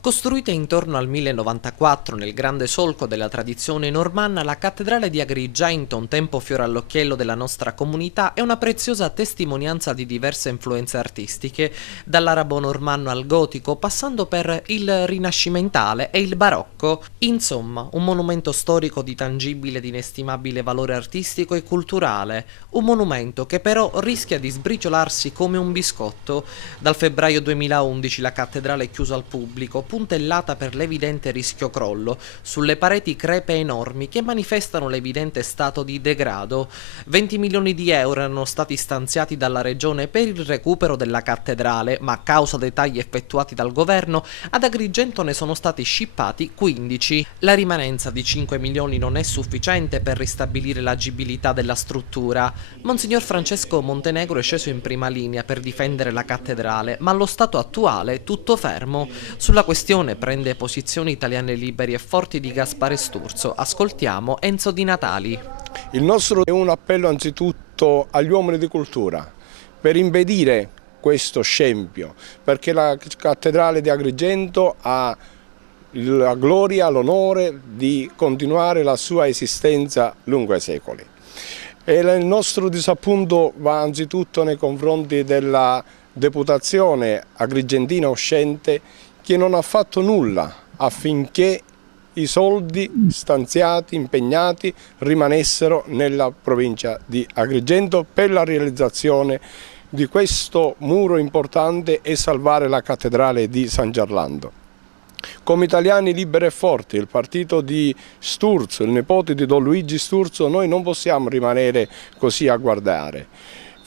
Costruita intorno al 1094 nel grande solco della tradizione normanna, la cattedrale di Agrigento, un tempo fiore all'occhiello della nostra comunità, è una preziosa testimonianza di diverse influenze artistiche, dall'arabo normanno al gotico, passando per il rinascimentale e il barocco. Insomma, un monumento storico di tangibile ed inestimabile valore artistico e culturale, un monumento che però rischia di sbriciolarsi come un biscotto. Dal febbraio 2011 la cattedrale è chiusa al pubblico, puntellata per l'evidente rischio crollo, sulle pareti crepe enormi che manifestano l'evidente stato di degrado. 20 milioni di euro erano stati stanziati dalla regione per il recupero della cattedrale, ma a causa dei tagli effettuati dal governo, ad Agrigento ne sono stati scippati 15. La rimanenza di 5 milioni non è sufficiente per ristabilire l'agibilità della struttura. Monsignor Francesco Montenegro è sceso in prima linea per difendere la cattedrale, ma allo stato attuale è tutto fermo. Sulla questione prende posizioni Italiane Liberi e Forti di Gaspare Sturzo. Ascoltiamo Enzo Di Natali. Il nostro è un appello anzitutto agli uomini di cultura per impedire questo scempio, perché la cattedrale di Agrigento ha la gloria, l'onore di continuare la sua esistenza lungo i secoli. E il nostro disappunto va anzitutto nei confronti della deputazione agrigentina uscente, che non ha fatto nulla affinché i soldi stanziati, impegnati, rimanessero nella provincia di Agrigento per la realizzazione di questo muro importante e salvare la cattedrale di San Gerlando. Come Italiani Liberi e Forti, il partito di Sturzo, il nipote di Don Luigi Sturzo, noi non possiamo rimanere così a guardare.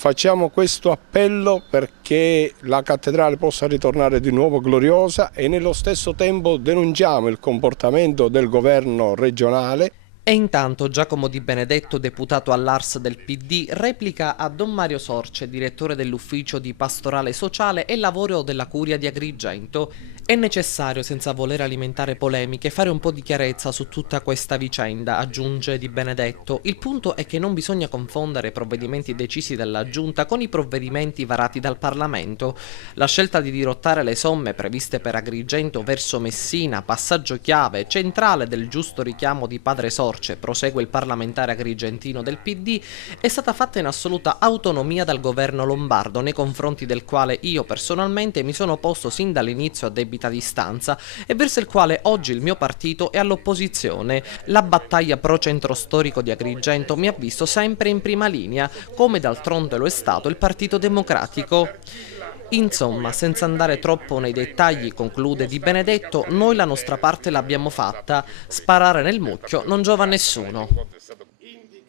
Facciamo questo appello perché la cattedrale possa ritornare di nuovo gloriosa e nello stesso tempo denunciamo il comportamento del governo regionale. E intanto Giacomo Di Benedetto, deputato all'Ars del PD, replica a Don Mario Sorce, direttore dell'ufficio di pastorale sociale e lavoro della Curia di Agrigento. È necessario, senza voler alimentare polemiche, fare un po' di chiarezza su tutta questa vicenda, aggiunge Di Benedetto. Il punto è che non bisogna confondere i provvedimenti decisi dalla Giunta con i provvedimenti varati dal Parlamento. La scelta di dirottare le somme previste per Agrigento verso Messina, passaggio chiave, centrale del giusto richiamo di Padre Sorce, prosegue il parlamentare agrigentino del PD, è stata fatta in assoluta autonomia dal governo lombardo, nei confronti del quale io personalmente mi sono posto sin dall'inizio a debita distanza e verso il quale oggi il mio partito è all'opposizione. La battaglia pro centro storico di Agrigento mi ha visto sempre in prima linea, come d'altronde lo è stato il Partito Democratico. Insomma, senza andare troppo nei dettagli, conclude Di Benedetto, noi la nostra parte l'abbiamo fatta, sparare nel mucchio non giova a nessuno.